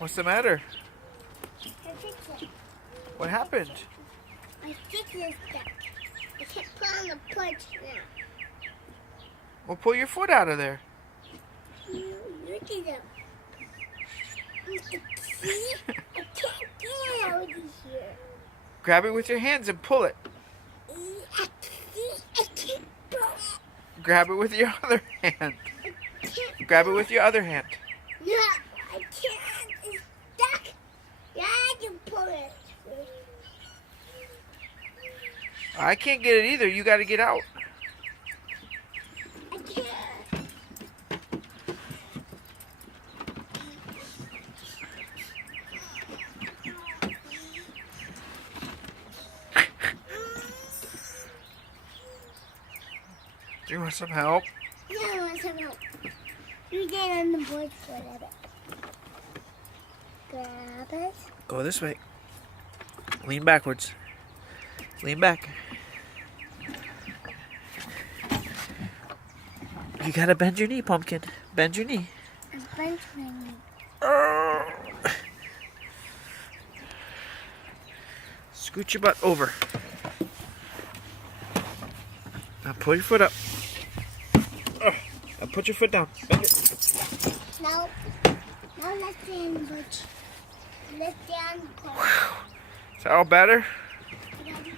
What's the matter? I fix it. What happened? My stick is stuck. I can't put on the porch now. Well, pull your foot out of there. You did it. See? I can't get it out of here. Grab it with your hands and pull it. I can't pull it. Grab it with your other hand. I can't. Grab it with your other hand. No, I can't. It's stuck. Yeah, I can pull it. I can't get it either. You got to get out. I can't. Do you want some help? Yeah, I want some help. You get on the board for a bit. Grab it. Go this way. Lean backwards. Lean back. You gotta bend your knee, Pumpkin. Bend your knee. And punch my knee. Scoot your butt over. Now pull your foot up. Now put your foot down. Bend it. No. Now let's stand the bush. Let's stand the bush. Is that all better? Daddy,